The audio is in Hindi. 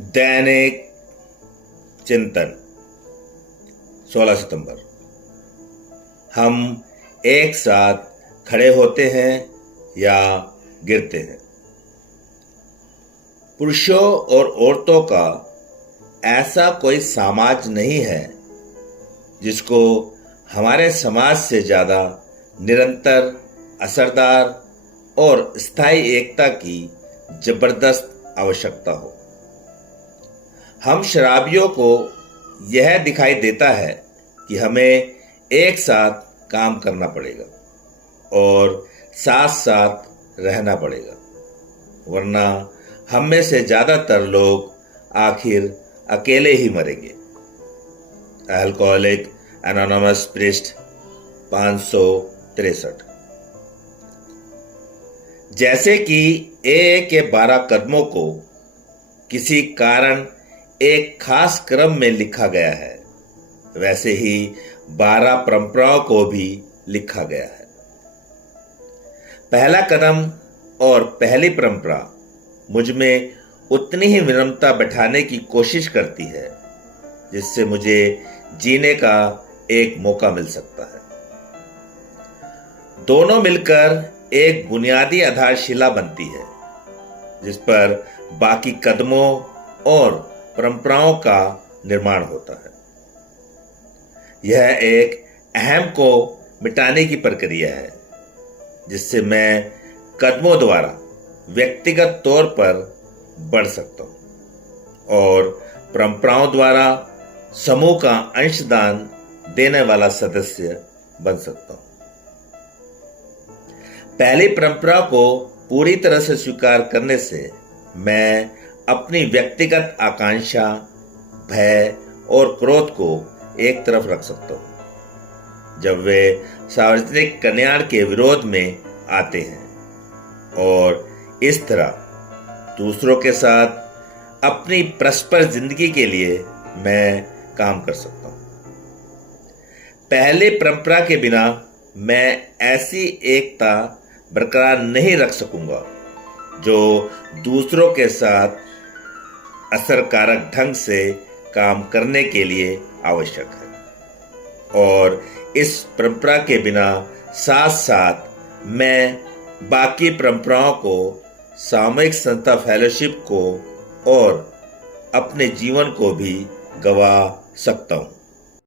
दैनिक चिंतन 16 सितंबर। हम एक साथ खड़े होते हैं या गिरते हैं। पुरुषों और औरतों का ऐसा कोई समाज नहीं है जिसको हमारे समाज से ज़्यादा निरंतर, असरदार और स्थायी एकता की जबरदस्त आवश्यकता हो। हम शराबियों को यह दिखाई देता है कि हमें एक साथ काम करना पड़ेगा और साथ साथ रहना पड़ेगा, वरना हम में से ज़्यादातर लोग आखिर अकेले ही मरेंगे। अल्कोहलिक एनोनिमस पृष्ठ 563। जैसे कि ए के 12 कदमों को किसी कारण एक खास क्रम में लिखा गया है, वैसे ही 12 परंपराओं को भी लिखा गया है। पहला कदम और पहली परंपरा मुझ में उतनी ही विनम्रता बैठाने की कोशिश करती है जिससे मुझे जीने का एक मौका मिल सकता है। दोनों मिलकर एक बुनियादी आधारशिला बनती है जिस पर बाकी कदमों और परंपराओं का निर्माण होता है। यह एक अहम को मिटाने की प्रक्रिया है जिससे मैं कदमों द्वारा व्यक्तिगत तौर पर बढ़ सकता हूं और परंपराओं द्वारा समूह का अंशदान देने वाला सदस्य बन सकता हूं। पहली परंपरा को पूरी तरह से स्वीकार करने से मैं अपनी व्यक्तिगत आकांक्षा, भय और क्रोध को एक तरफ रख सकता हूं जब वे सार्वजनिक कल्याण के विरोध में आते हैं, और इस तरह दूसरों के साथ अपनी परस्पर जिंदगी के लिए मैं काम कर सकता हूं। पहले परंपरा के बिना मैं ऐसी एकता बरकरार नहीं रख सकूंगा जो दूसरों के साथ असरकारक ढंग से काम करने के लिए आवश्यक है, और इस परंपरा के बिना साथ साथ मैं बाकी परंपराओं को, सामूहिक संस्था फेलोशिप को और अपने जीवन को भी गंवा सकता हूं।